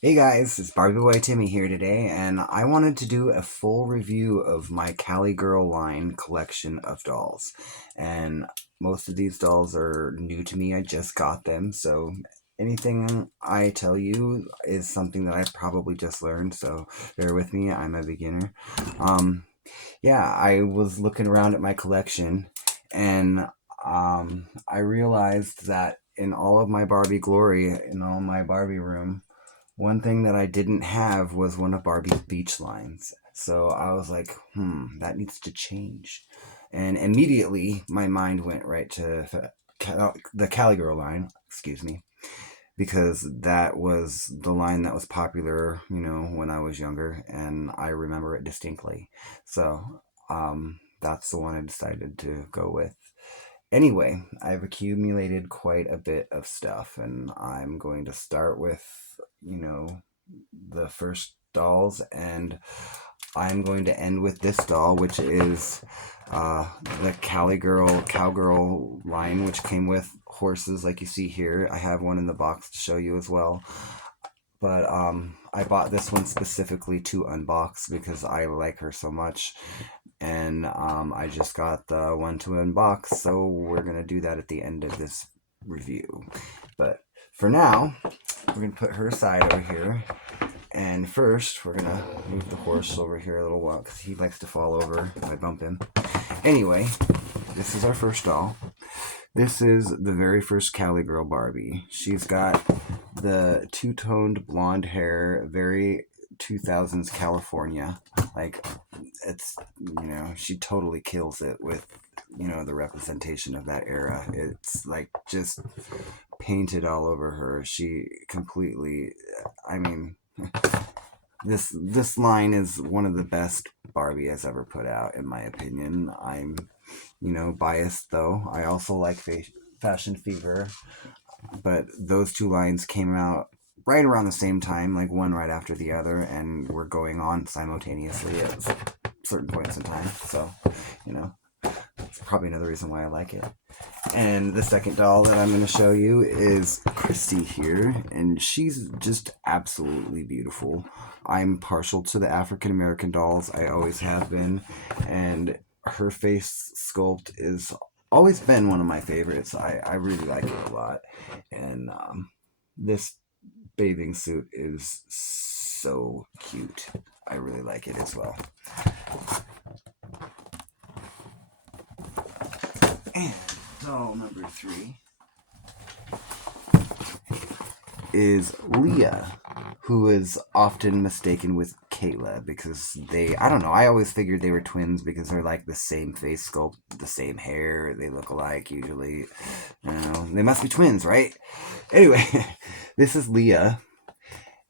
Hey guys, it's Barbie Boy Timmy here today, and I wanted to do a full review of my Cali Girl line collection of dolls. And most of these dolls are new to me, I just got them, so anything I tell you is something that I probably just learned, so bear with me, I'm a beginner. Um, yeah, I was looking around at my collection, and I realized that in all of my Barbie glory, in all my Barbie room, one thing that I didn't have was one of Barbie's beach lines. So I was like, that needs to change. And immediately my mind went right to the Cali Girl line, excuse me, because that was the line that was popular, when I was younger, and I remember it distinctly. So that's the one I decided to go with. Anyway, I've accumulated quite a bit of stuff, and I'm going to start with, you know, the first dolls, and I'm going to end with this doll, which is the Cali Girl Cowgirl line, which came with horses, like you see here. I have one in the box to show you as well. But I bought this one specifically to unbox because I like her so much, and I just got the one to unbox, so we're gonna do that at the end of this review. But for now, we're gonna put her aside over here, and first we're gonna move the horse over here a little while because he likes to fall over if I bump him. Anyway, this is our first doll. This is the very first Cali Girl Barbie. She's got the two-toned blonde hair, very 2000s California. Like, she totally kills it with, the representation of that era. It's like just painted all over her. She completely, I mean, this line is one of the best Barbie has ever put out, in my opinion. I'm, biased though. I also like Fashion Fever, but those two lines came out right around the same time, like one right after the other, and were going on simultaneously at certain points in time. So, you know, it's probably another reason why I like it. And the second doll that I'm going to show you is Christy here, and she's just absolutely beautiful. I'm partial to the African American dolls. I always have been, and her face sculpt is always been one of my favorites. I really like it a lot, and this bathing suit is so cute. I really like it as well. And doll number 3 is Leah, who is often mistaken with Kayla because I don't know, I always figured they were twins because they're like the same face sculpt, the same hair, they look alike usually. They must be twins, right? Anyway, this is Leah,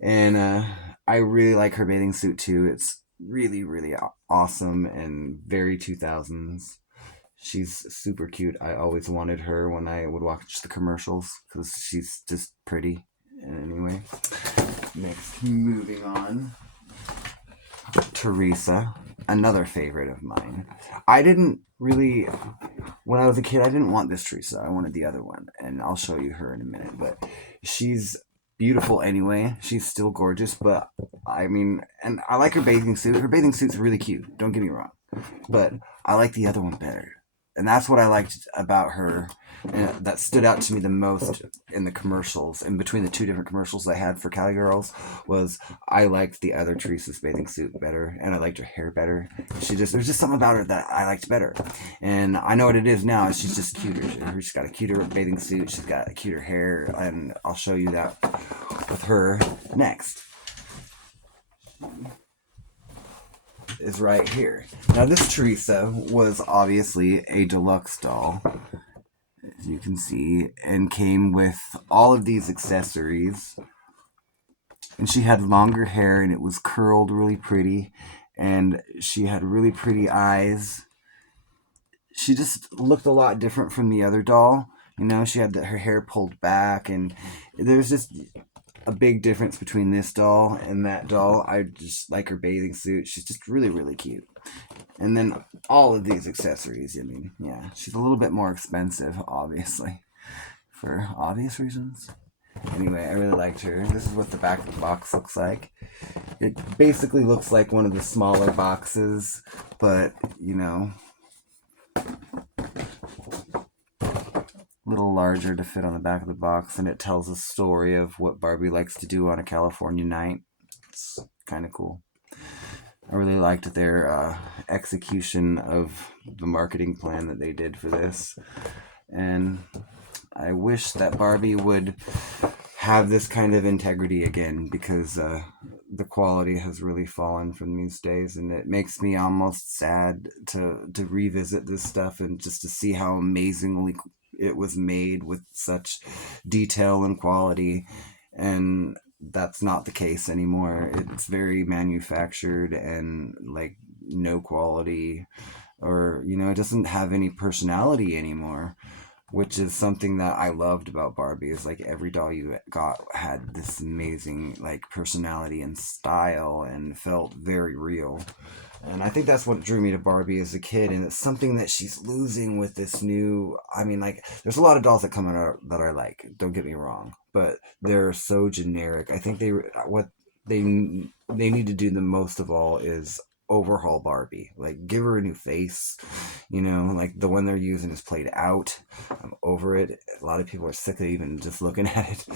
and I really like her bathing suit too. It's really, really awesome and very 2000s. She's super cute. I always wanted her when I would watch the commercials because she's just pretty. Anyway, next, moving on. Teresa, another favorite of mine. I didn't really, when I was a kid, I didn't want this Teresa. I wanted the other one, and I'll show you her in a minute. But she's beautiful anyway. She's still gorgeous, but I mean, and I like her bathing suit. Her bathing suit's really cute. Don't get me wrong, but I like the other one better. And that's what I liked about her, and that stood out to me the most in the commercials. In between the two different commercials I had for Cali Girls, was I liked the other Teresa's bathing suit better, and I liked her hair better. There's just something about her that I liked better, and I know what it is now. She's just cuter. She's got a cuter bathing suit. She's got a cuter hair, and I'll show you that with her next. Is right here. Now, this Teresa was obviously a deluxe doll, as you can see, and came with all of these accessories. And she had longer hair, and it was curled really pretty, and she had really pretty eyes. She just looked a lot different from the other doll. She had her hair pulled back, and there's just a big difference between this doll and that doll. I just like her bathing suit. She's just really, really cute. And then all of these accessories. I mean, yeah, she's a little bit more expensive, obviously, for obvious reasons. Anyway, I really liked her. This is what the back of the box looks like. It basically looks like one of the smaller boxes, but, you know, a little larger to fit on the back of the box, and it tells a story of what Barbie likes to do on a California night. It's kind of cool. I really liked their execution of the marketing plan that they did for this, and I wish that Barbie would have this kind of integrity again, because the quality has really fallen from these days, and it makes me almost sad to revisit this stuff and just to see how amazingly it was made with such detail and quality, and that's not the case anymore. It's very manufactured and like no quality, or you know, it doesn't have any personality anymore, which is something that I loved about Barbie. Is like every doll you got had this amazing like personality and style and felt very real. And I think that's what drew me to Barbie as a kid, and it's something that she's losing with this new. I mean, like, there's a lot of dolls that come out that I like. Don't get me wrong, but they're so generic. I think what they need to do the most of all is overhaul Barbie. Like, give her a new face. You know, like the one they're using is played out. I'm over it. A lot of people are sick of even just looking at it.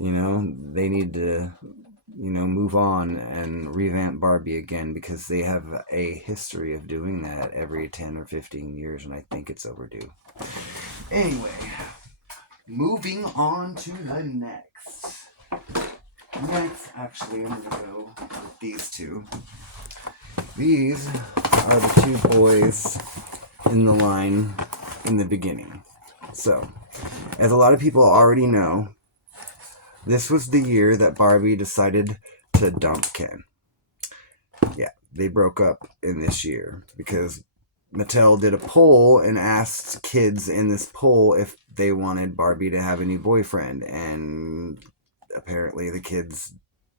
You know, they need to, you know, move on and revamp Barbie again, because they have a history of doing that every 10 or 15 years, and I think it's overdue. Anyway, moving on to the next. Actually, I'm going to go with these two. These are the two boys in the line in the beginning. So, as a lot of people already know, this was the year that Barbie decided to dump Ken. Yeah, they broke up in this year because Mattel did a poll and asked kids in this poll if they wanted Barbie to have a new boyfriend, and apparently the kids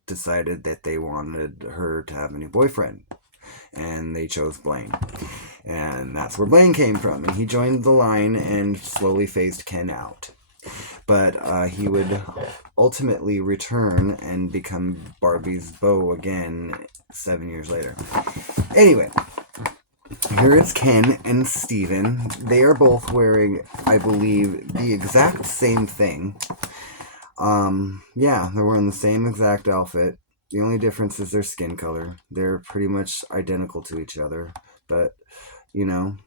decided that they wanted her to have a new boyfriend, and they chose Blaine. And that's where Blaine came from, and he joined the line and slowly phased Ken out. But he would ultimately return and become Barbie's beau again 7 years later. Anyway, here it's Ken and Steven. They are both wearing, I believe, the exact same thing. Yeah, they're wearing the same exact outfit. The only difference is their skin color. They're pretty much identical to each other. But, you know,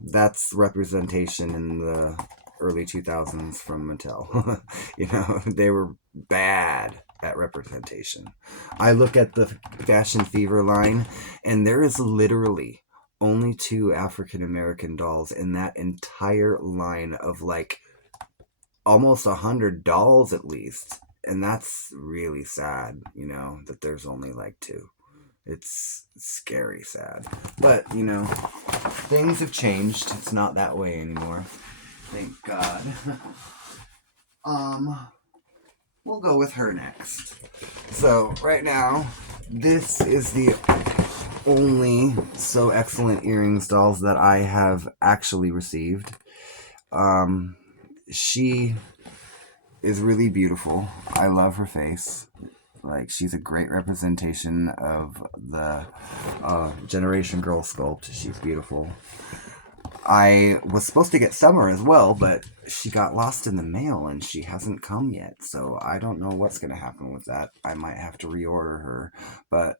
that's representation in the early 2000s from Mattel. You know, they were bad at representation. I look at the Fashion Fever line, and there is literally only 2 African American dolls in that entire line of like almost 100 dolls at least. And that's really sad, you know, that there's only like 2. It's scary sad. But, you know, things have changed. It's not that way anymore. Thank God. We'll go with her next. So, right now, this is the only So Excellent earrings dolls that I have actually received. She is really beautiful. I love her face. Like, she's a great representation of the Generation Girl sculpt. She's beautiful. I was supposed to get Summer as well, but she got lost in the mail and she hasn't come yet. So I don't know what's going to happen with that. I might have to reorder her. But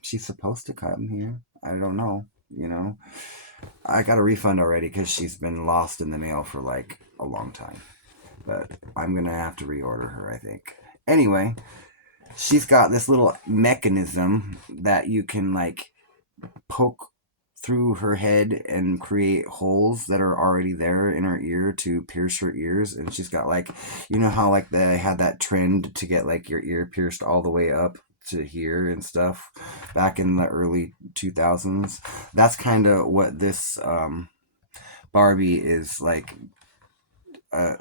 she's supposed to come here. I don't know, you know. I got a refund already because she's been lost in the mail for like a long time. But I'm going to have to reorder her, I think. Anyway, she's got this little mechanism that you can like poke through her head and create holes that are already there in her ear to pierce her ears. And she's got like, you know how like they had that trend to get like your ear pierced all the way up to here and stuff back in the early 2000s. That's kind of what this Barbie is like.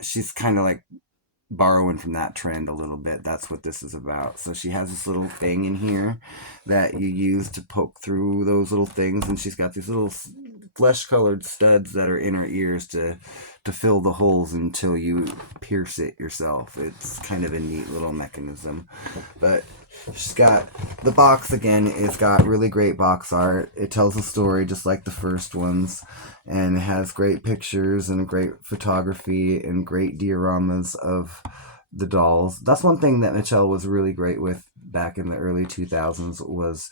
She's kind of like borrowing from that trend a little bit. That's what this is about. So she has this little thing in here that you use to poke through those little things, and she's got these little flesh-colored studs that are in her ears to fill the holes until you pierce it yourself. It's kind of a neat little mechanism. But she's got the box again. It's got really great box art. It tells a story just like the first ones, and it has great pictures and great photography and great dioramas of the dolls. That's one thing that Mattel was really great with back in the early 2000s, was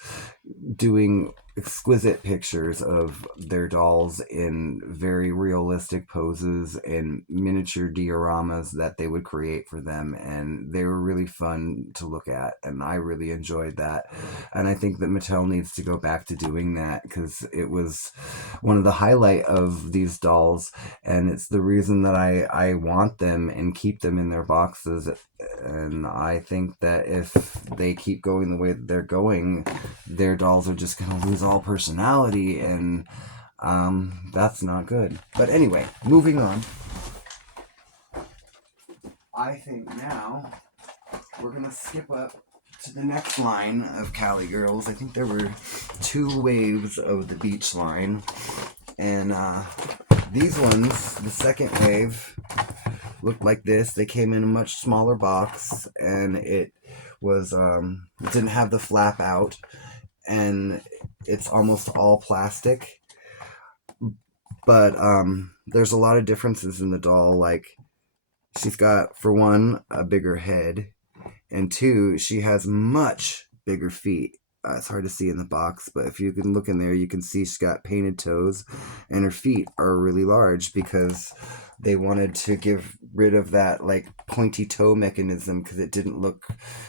doing exquisite pictures of their dolls in very realistic poses and miniature dioramas that they would create for them, and they were really fun to look at, and I really enjoyed that. And I think that Mattel needs to go back to doing that, because it was one of the highlight of these dolls, and it's the reason that I want them and keep them in their boxes. And I think that if they keep going the way that they're going, their dolls are just going to lose all personality, and that's not good. But anyway, moving on. I think now we're going to skip up to the next line of Cali girls. I think there were 2 waves of the beach line, and these ones, the second wave, looked like this. They came in a much smaller box, and it was it didn't have the flap out, and it's almost all plastic. But there's a lot of differences in the doll. Like, she's got, for one, a bigger head, and 2, she has much bigger feet. It's hard to see in the box, but if you can look in there, you can see she's got painted toes, and her feet are really large because they wanted to get rid of that like pointy toe mechanism, because it didn't look,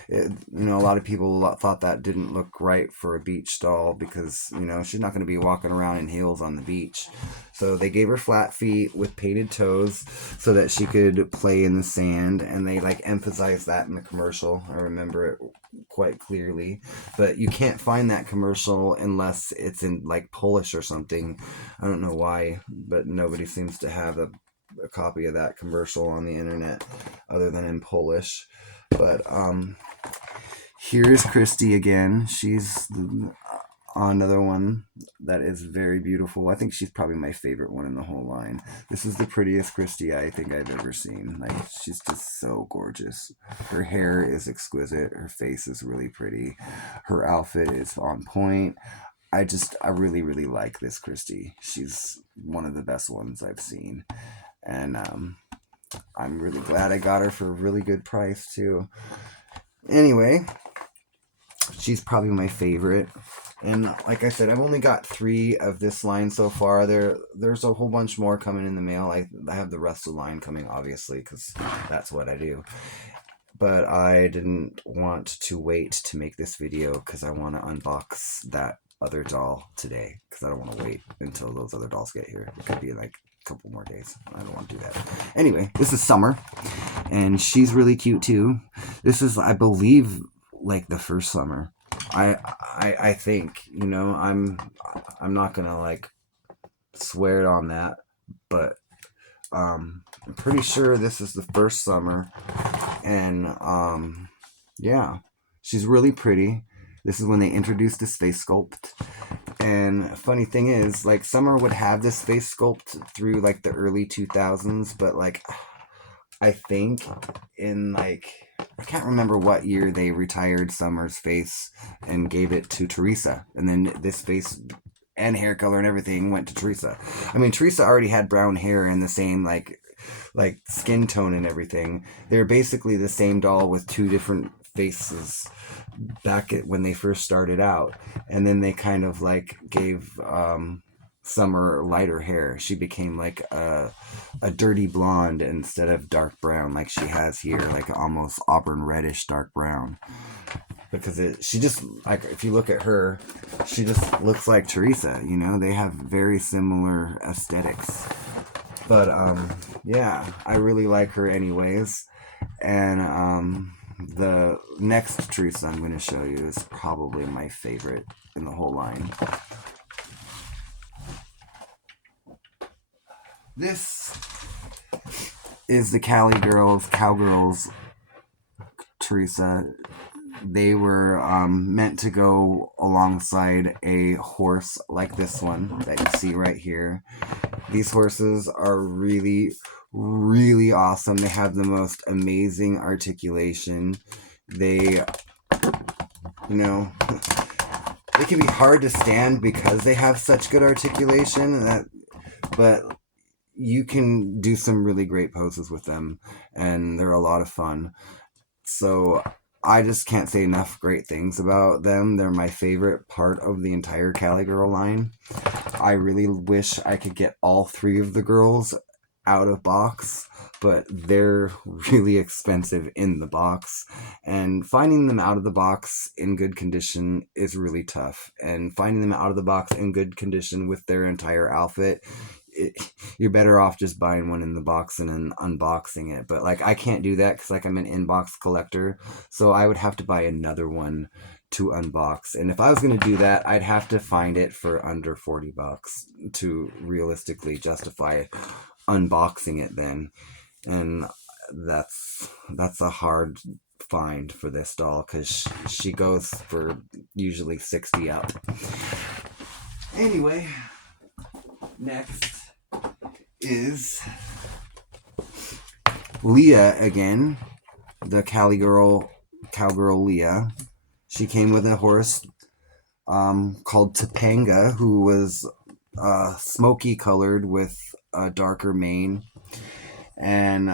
a lot of people thought that didn't look right for a beach doll, because she's not going to be walking around in heels on the beach. So they gave her flat feet with painted toes so that she could play in the sand, and they like emphasized that in the commercial. I remember it quite clearly, but you can't find that commercial unless it's in like Polish or something. I don't know why, but nobody seems to have a copy of that commercial on the internet other than in Polish. But here's Christy again. She's another one that is very beautiful. I think she's probably my favorite one in the whole line. This is the prettiest Christy I think I've ever seen. Like, she's just so gorgeous. Her hair is exquisite. Her face is really pretty. Her outfit is on point. I really, really like this Christy. She's one of the best ones I've seen. And I'm really glad I got her for a really good price too. Anyway, she's probably my favorite. And like I said, I've only got 3 of this line so far. There's a whole bunch more coming in the mail. I have the rest of the line coming, obviously, because that's what I do. But I didn't want to wait to make this video because I want to unbox that other doll today, because I don't want to wait until those other dolls get here. It could be like couple more days. I don't want to do that. Anyway, this is Summer, and she's really cute too. This is, I believe, like the first Summer. I think, I'm not gonna like swear on that, but I'm pretty sure this is the first Summer, and yeah, she's really pretty. This is when they introduced this face sculpt. And funny thing is, like, Summer would have this face sculpt through like the early 2000s, but like I think in like, I can't remember what year they retired Summer's face and gave it to Teresa, and then this face and hair color and everything went to Teresa. I mean, Teresa already had brown hair and the same like skin tone and everything. They're basically the same doll with 2 different faces back at when they first started out, and then they kind of like gave Summer lighter hair. She became like a dirty blonde instead of dark brown like she has here, like almost auburn reddish dark brown, because she just, like, if you look at her, she just looks like Teresa. They have very similar aesthetics. But yeah, I really like her anyways. And the next Teresa I'm going to show you is probably my favorite in the whole line. This is the Cowgirls Teresa. they were meant to go alongside a horse like this one that you see right here. These horses are really, really awesome. They have the most amazing articulation. They, you know, they can be hard to stand because they have such good articulation, but you can do some really great poses with them, and they're a lot of fun. So I just can't say enough great things about them. They're my favorite part of the entire Cali Girl line. I really wish I could get all three of the girls out of box, but they're really expensive in the box, and finding them out of the box in good condition is really tough. And finding them out of the box in good condition with their entire outfit, you're better off just buying one in the box and then unboxing it. But like, I can't do that because like I'm an inbox collector, so I would have to buy another one to unbox. And if I was going to do that, I'd have to find it for under $40 to realistically justify unboxing it then. And that's a hard find for this doll because she goes for usually 60 up. Anyway, next is Leah again, the cowgirl Leah. She came with a horse called Topanga, who was smoky colored with a darker mane, and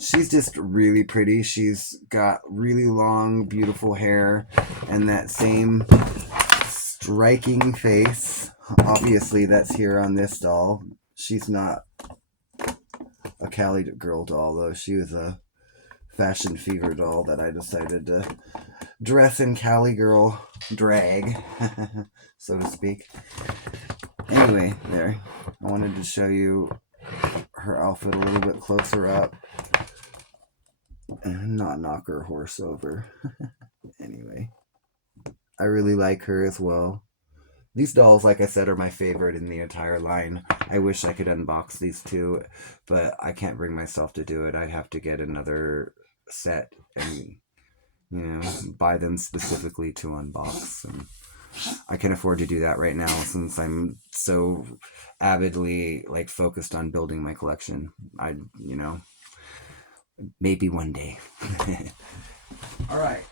she's just really pretty. She's got really long, beautiful hair and that same striking face. Obviously, that's here on this doll. She's not a Cali Girl doll, though. She was a Fashion Fever doll that I decided to dress in Cali Girl drag, so to speak. Anyway, there. I wanted to show you her outfit a little bit closer up and not knock her horse over. Anyway, I really like her as well. These dolls, like I said, are my favorite in the entire line. I wish I could unbox these two, but I can't bring myself to do it. I'd have to get another set and, buy them specifically to unbox. And I can afford to do that right now since I'm so avidly focused on building my collection. Maybe one day. All right,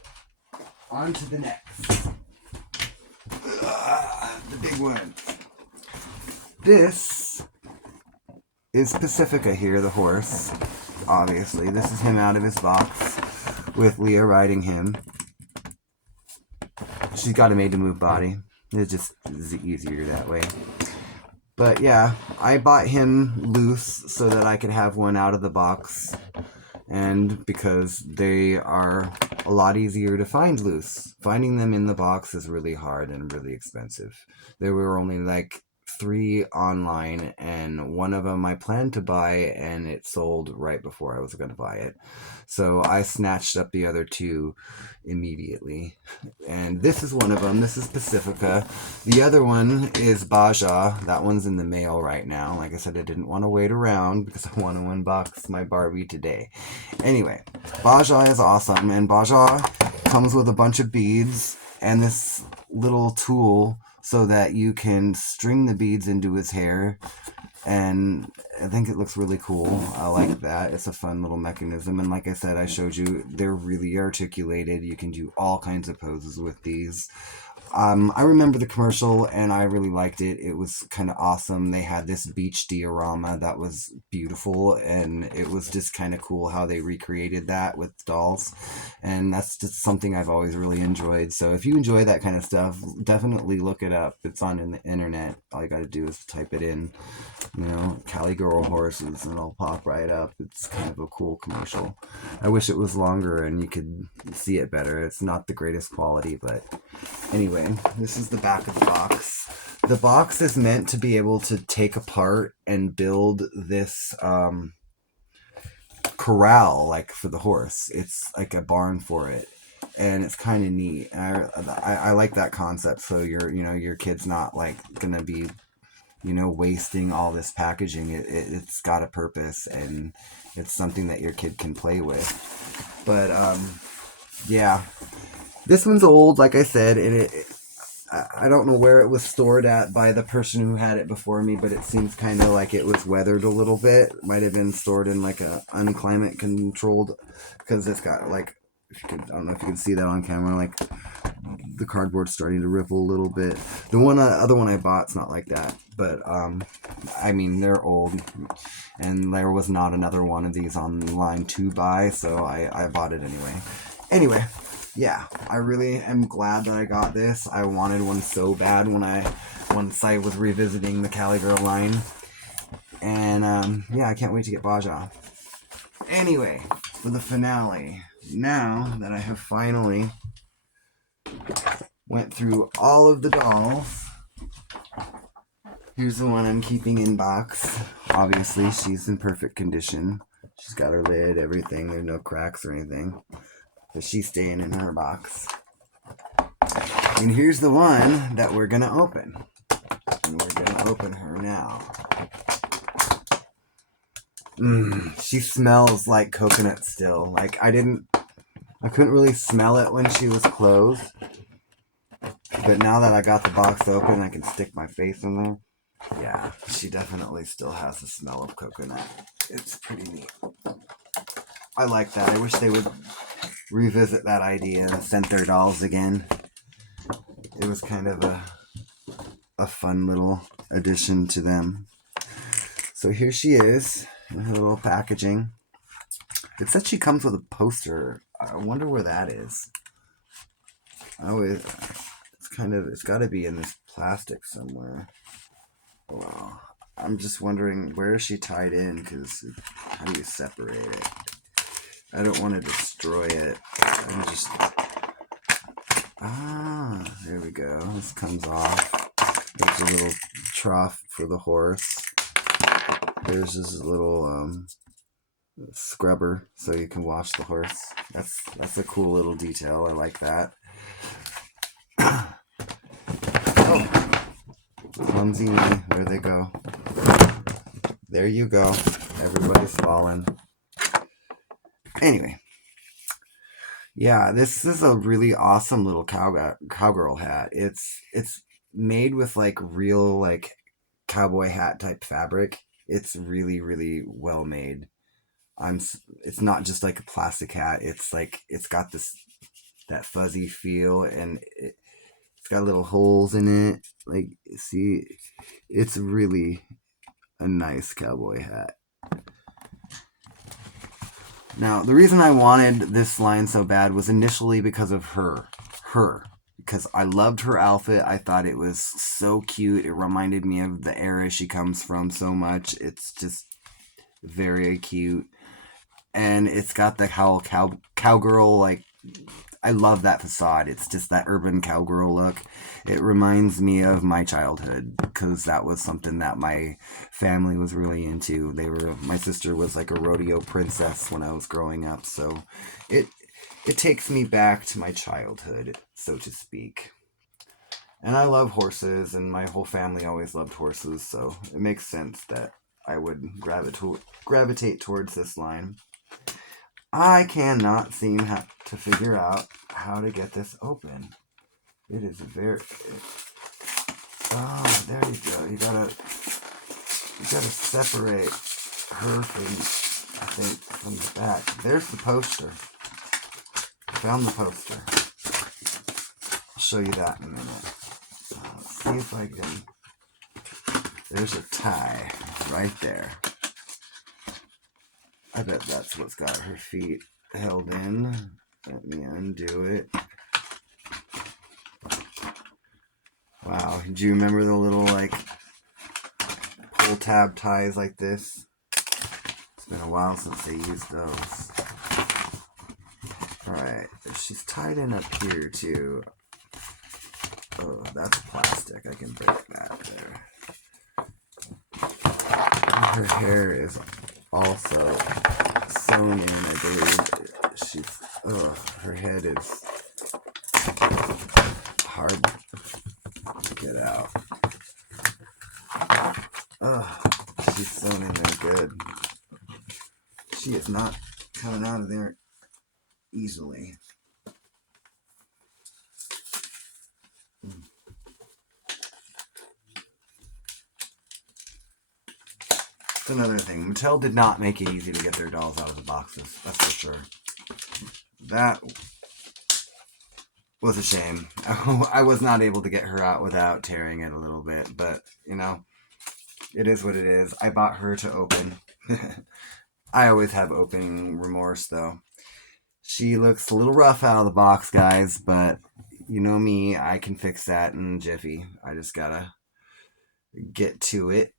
on to the next. The big one. This is Pacifica here, the horse. Obviously, this is him out of his box with Leah riding him. She's got a made-to-move body. It just is easier that way. But yeah, I bought him loose so that I could have one out of the box, and because they are a lot easier to find loose. Finding them in the box is really hard and really expensive. There were only 3 online, and one of them I planned to buy, and it sold right before I was going to buy it. So I snatched up the other 2 immediately. And this is one of them. This is Pacifica. The other one is Baja. That one's in the mail right now. Like I said, I didn't want to wait around because I want to unbox my Barbie today. Anyway, Baja is awesome, and Baja comes with a bunch of beads and this little tool so that you can string the beads into his hair, and I think it looks really cool. I like that. It's a fun little mechanism, and like I said, I showed you, they're really articulated. You can do all kinds of poses with these. I remember the commercial, and I really liked it. It was kind of awesome. They had this beach diorama that was beautiful, and it was just kind of cool how they recreated that with dolls, and that's just something I've always really enjoyed. So if you enjoy that kind of stuff, definitely look it up. It's on the internet. All you gotta do is type it in, Cali Girl horses, and it'll pop right up. It's kind of a cool commercial. I wish it was longer and you could see it better. It's not the greatest quality, but anyway, this is the back of the box. The box is meant to be able to take apart and build this corral for the horse. It's like a barn for it, and it's kind of neat. I like that concept. So your kid's not gonna be wasting all this packaging. It's got a purpose, and it's something that your kid can play with. But yeah, This one's old, like I said, and I don't know where it was stored at by the person who had it before me, but it seems kind of like it was weathered a little bit. It might have been stored in like a unclimate controlled, because it's got like, if you could, I don't know if you can see that on camera, like the cardboard's starting to ripple a little bit. The other one I bought's not like that, but I mean, they're old, and there was not another one of these online to buy, so I bought it anyway. Anyway, yeah, I really am glad that I got this. I wanted one so bad once I was revisiting the Cali Girl line, and yeah, I can't wait to get Baja. Anyway, for the finale, now that I have finally went through all of the dolls, here's the one I'm keeping in box. Obviously, she's in perfect condition. She's got her lid, everything. There's no cracks or anything. But she's staying in her box. And here's the one that we're going to open. And we're going to open her now. She smells like coconut still. Like, I couldn't really smell it when she was closed. But now that I got the box open, I can stick my face in there. Yeah, she definitely still has the smell of coconut. It's pretty neat. I like that. I wish they would revisit that idea and scent their dolls again. It was kind of a fun little addition to them. So here she is in her little packaging. It said she comes with a poster. I wonder where that is. It's got to be in this plastic somewhere. Well, I'm just wondering, where is she tied in? Because how do you separate it? I don't want to destroy it. There we go. This comes off. There's a little trough for the horse. There's this little scrubber so you can wash the horse. That's a cool little detail. I like that. Oh, clumsy me. Where'd they go? There you go. Everybody's falling. Anyway, yeah, this is a really awesome little cowgirl hat. It's made with like real like cowboy hat type fabric. It's really, really well made. It's not just like a plastic hat. It's like it's got that fuzzy feel, and it's got little holes in it. Like, see, it's really a nice cowboy hat. Now, the reason I wanted this line so bad was initially because of her. Because I loved her outfit. I thought it was so cute. It reminded me of the era she comes from so much. It's just very cute. And it's got the cowgirl, like, I love that facade. It's just that urban cowgirl look. It reminds me of my childhood, because that was something that my family was really into. My sister was like a rodeo princess when I was growing up, so it takes me back to my childhood, so to speak. And I love horses, and my whole family always loved horses, so it makes sense that I would gravitate towards this line. I cannot seem to figure out how to get this open. It is oh, there you go. You gotta separate her from the back. There's the poster. I found the poster. I'll show you that in a minute. Let's see if I can. There's a tie right there. I bet that's what's got her feet held in. Let me undo it. Wow, do you remember the little, like, pull tab ties like this? It's been a while since they used those. Alright, she's tied in up here, too. Oh, that's plastic. I can break that there. And her hair is also sewn in, I believe. Her head is hard to get out. She's sewn in there good. She is not coming out of there easily. That's another thing. Mattel did not make it easy to get their dolls out of the boxes. That's for sure. That was a shame. I was not able to get her out without tearing it a little bit, but, you know, it is what it is. I bought her to open. I always have opening remorse, though. She looks a little rough out of the box, guys, but you know me, I can fix that in a jiffy. I just gotta get to it.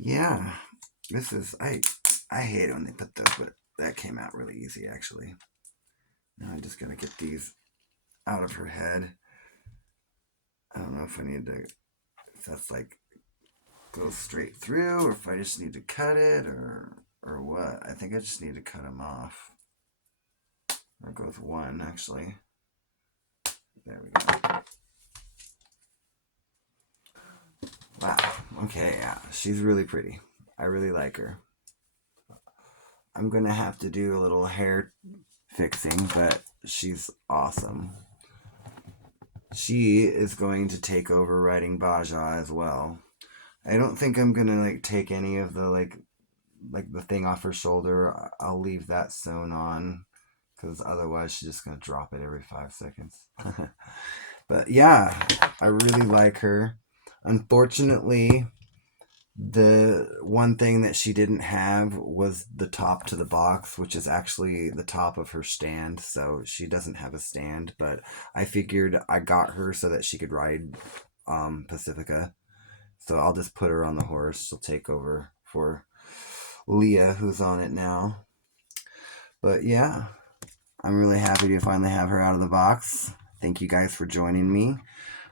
Yeah, this is, I hate it when they put those, but that came out really easy, actually. Now I'm just gonna get these out of her head. I don't know if I need to, if that's like, go straight through, or if I just need to cut it, or what. I think I just need to cut them off. Or go with one, actually. There we go. Wow. Okay, yeah. She's really pretty. I really like her. I'm going to have to do a little hair fixing, but she's awesome. She is going to take over writing Baja as well. I don't think I'm going to like take any of the like the thing off her shoulder. I'll leave that sewn on because otherwise she's just going to drop it every 5 seconds. But yeah, I really like her. Unfortunately, the one thing that she didn't have was the top to the box, which is actually the top of her stand. So she doesn't have a stand, but I figured I got her so that she could ride Pacifica. So I'll just put her on the horse. She'll take over for Leah, who's on it now. But yeah, I'm really happy to finally have her out of the box. Thank you guys for joining me.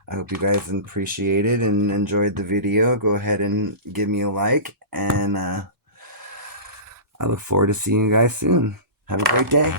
I hope you guys appreciated and enjoyed the video. Go ahead and give me a like, and I look forward to seeing you guys soon. Have a great day.